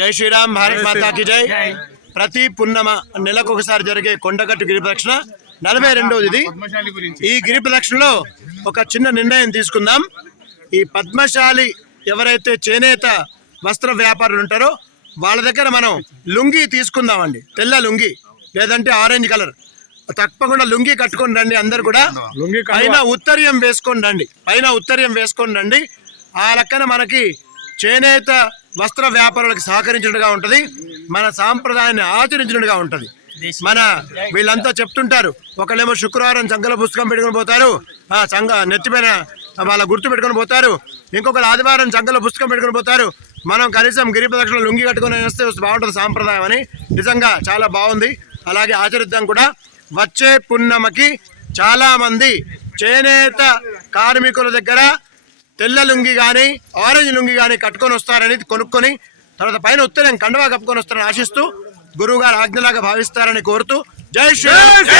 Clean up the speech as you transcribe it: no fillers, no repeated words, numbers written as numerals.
జై శ్రీరామ్, భారత్ మాతాకి జై. ప్రతి పున్నమ నెలకు ఒకసారి జరిగే కొండగట్టు గిరి ప్రదక్షిణ 42వది ఇది. ఈ గిరి ప్రదక్షిణలో ఒక చిన్న నిర్ణయం తీసుకుందాం. ఈ పద్మశాలి ఎవరైతే చేనేత వస్త్ర వ్యాపారులు ఉంటారో వాళ్ళ దగ్గర మనం లుంగి తీసుకుందామండి. తెల్ల లుంగి లేదంటే ఆరెంజ్ కలర్, తప్పకుండా లుంగి కట్టుకొని రండి. అందరు కూడా పైన ఉత్తరీయం వేసుకొని రండి. పైన ఉత్తరీయం వేసుకొని రండి. ఆ లెక్కన మనకి చేనేత వస్త్ర వ్యాపారులకు సహకరించినట్టుగా ఉంటుంది, మన సాంప్రదాయాన్ని ఆచరించినట్టుగా ఉంటుంది. మన వీళ్ళంతా చెప్తుంటారు, ఒకళ్ళేమో శుక్రవారం సంఘల పుస్తకం పెట్టుకొని పోతారు, సంఘ నెత్తిపైన వాళ్ళ గుర్తు పెట్టుకొని పోతారు, ఇంకొకరు ఆదివారం సంఘల పుస్తకం పెట్టుకొని పోతారు. మనం కనీసం గిరి ప్రదక్షిణ లుంగి కట్టుకొని వస్తే బాగుంటుంది సాంప్రదాయం అని. నిజంగా చాలా బాగుంది, అలాగే ఆచరిద్దాం కూడా. వచ్చే పున్నమకి చాలా మంది చేనేత కార్మికుల దగ్గర తెల్ల లుంగి కానీ ఆరెంజ్ లుంగి కానీ కట్టుకొని వస్తారని కొనుక్కొని తర్వాత పైన ఉత్తరం కండువా కప్పుకొని వస్తారని ఆశిస్తూ గురువు గారు ఆజ్ఞలాగా భావిస్తారని కోరుతూ జై శ్రీరామ్.